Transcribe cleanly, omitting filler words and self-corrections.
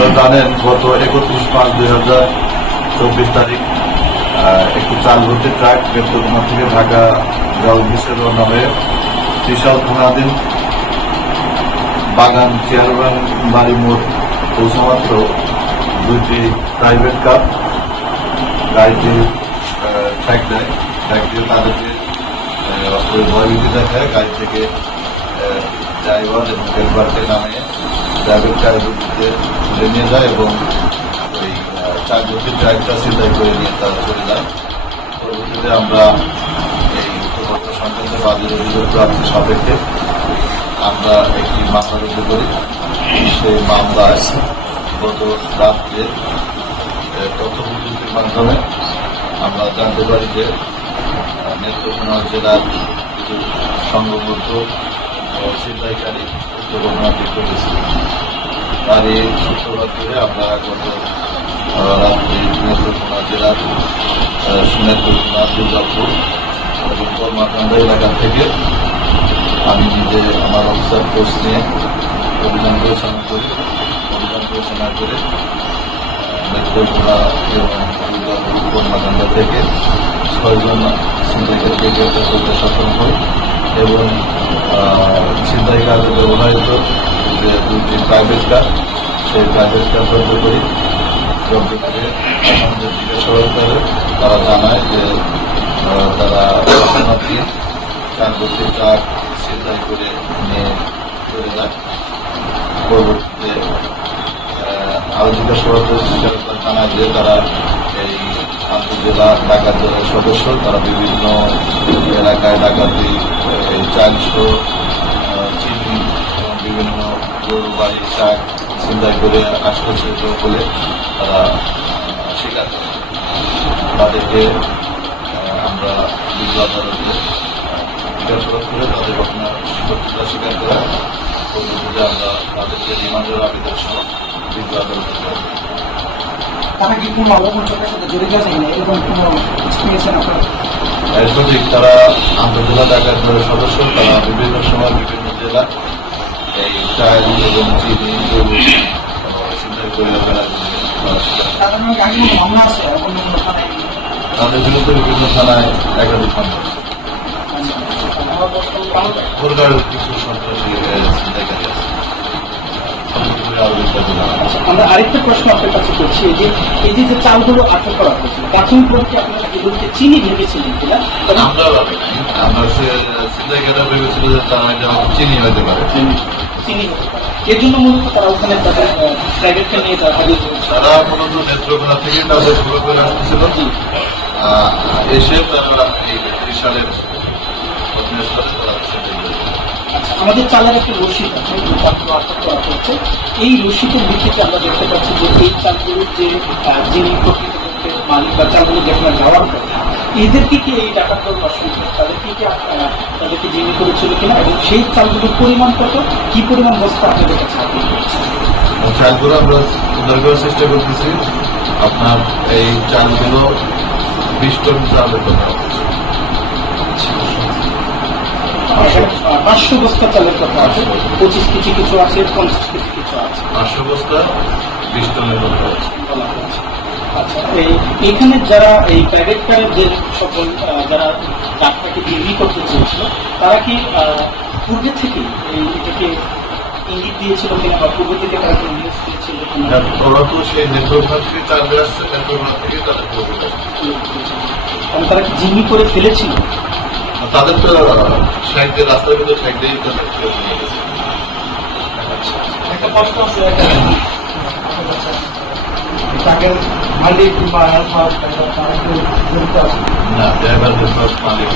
আপনারা জানেন গত 31/5/2024 তারিখ একটি চাল ভর্তি ট্রাক নেত্রকোনা থেকে ঢাকা যাওয়ার উদ্দেশ্যে রওনা হয়ে ত্রিশাল থানাধীন বাগান চেয়ারম্যান বাড়ি মোড় পৌঁছামাত্র দুইটি প্রাইভেট কার গাড়িটি ট্র্যাক দেয়। ট্র্যাক দিয়ে তাদেরকে ভয়ভীতি দেখায় গাড়ি থেকে ড্রাইভার এবং হেল্পারকে নামিয়ে প্রাইভেট কারের ভিত্তিতে তুলে নিয়ে যায় এবং ওই চার ভর্তি ট্র্যাকটা সিধাই করে নিয়ে তারা চলে যায়। পরবর্তীতে আমরা এই উত্তরবর্তী সংক্রান্ত বাজের অভিযোগ প্রাপ্তি সাপেক্ষে আমরা একটি মামলা রুজু করি। সেই মামলায় গত রাত্রে তথ্য প্রযুক্তির মাধ্যমে আমরা জানতে পারি যে নেত্রকোনা জেলার কিছু সংঘবদ্ধ ছিনতাইকারী উত্তরকোনা বিক্ষোভ ছিল। তারই সূত্রপাত করে আমরা গত রাত্রে নেত্রকোনা জেলার নেত্রকোনা দুর্গাপুর এবং কর্মাকান্দা এলাকা থেকে আমি নিজে আমার অফিসার ফোর্স নিয়ে অভিযান পরিচালনা করি। অভিযান পরিচালনা করে নেত্রকোনা এবং দুর্গাপুর কর্মাকান্দা থেকে 6 জন ছিনতাইকারীকে গ্রেপ্তার করতে সক্ষম হই এবং ছিনতাইকারী ব্যবহৃত যে দুটি প্রাইভেট কার সেই প্রাইভেট কার জব্দ করি। জব্দ করে আমাদের জিজ্ঞাসাবাদ করে তারা জানায় যে তারা চার ভর্তি ট্রাক ছিনতাই করে নিয়ে চলে যায়। পরবর্তীতে আরো জিজ্ঞাসাবাদ জানায় যে তারা এই আন্তঃজেলা ডাকাত দলের সদস্য। তারা বিভিন্ন এলাকায় ডাকাতি এই চালশো চিনি এবং বিভিন্ন গরু বাড়ি শাক ছিনতাই করে আসতেছে বলে তারা স্বীকার করে। তাদেরকে আমরা বিজ্ঞ আদালতে জিজ্ঞাসাবাদ করে তাদের ঘটনার সত্যতা স্বীকার করা। পরবর্তীতে আমরা তাদেরকে রিমান্ডের আবেদন সহ বিজ্ঞ আদালতে তারা কি কোনো অপকর্মের সাথে জড়িত আছে কিনা এরকম কোনো পেয়েছেন আপনারা? সঠিক, তারা আন্তঃজেলা ডাকাত দলের সদস্য। তারা বিভিন্ন সময় বিভিন্ন জেলা এই চাল এবং চিনি গরু ছিনতাই করে তাদের বিরুদ্ধে বিভিন্ন থানায় একাধিক মামলা কিছু সন্ত্রাসী ছিনতাইকারী আছে। আমরা আরেকটা প্রশ্ন আপনার কাছে করছি, এই যে চালগুলো আটক করা হয়েছিল প্রাথমিক পর্যায়ে আপনারা এগুলোকে চিনি ভেবেছিলেন কিনা? আমরা ছিনতাইকারীরা ভেবেছিল যে তারা চিনি হতে পারে, চিনি এর জন্য মূলত তারা ওখানে তাদের প্রাইভেটকে নিয়ে তারা মূলত নেত্রকোনা থেকে তাদের ঘুরে করে আসতেছিল। এসে তারা এই ত্রিশালের আমাদের চালের একটা রসিদ আছে আটক করা হচ্ছে। এই রসিদের ভিত্তিতে আমরা দেখতে পাচ্ছি যে এই চালগুলোর যে যিনি প্রকৃতপক্ষে মালিক বা চালগুলো যেখানে যাওয়ার কথা এদেরকে কি এই ডাকাত দল বা সন্ত্রাস তাদেরকে জিম্মি করেছিল কিনা এবং সেই চালগুলোর পরিমাণ কত, কি পরিমাণ বস্তা আপনাদের কাছে চালগুলো আমরা উদ্ধার করার চেষ্টা করতেছি। আপনার এই চালগুলো 20 টন চালের কথা হচ্ছে। 500 বস্তা চালের কথা আছে, 25 কেজি কিছু আছে, 50 কেজি কিছু আছে, 500 বস্তা 20 টনের কথা আছে। আচ্ছা, এইখানে যারা এই প্রাইভেট কারের যে সকল যারা ট্রাকটাকে বিক্রি করতে চেয়েছিল তারা কি পূর্বে থেকে এটাকে ইঙ্গিত দিয়েছিল কিনা বা পূর্বে থেকে তারা কি নিউজ দিয়েছিল কিনা? ওরা তো সেই নেত্রকোনা থেকে চালে আসছে, নেত্রকোনা থেকে তাদের তারা কি জিম্মি করে ফেলেছিল? তাদের তো সাইডে রাস্তার ভিতরে সাইডে নিয়ে গেছে। একটা প্রশ্ন আছে, ট্রাকের মালিক বা না, ড্রাইভার মালিক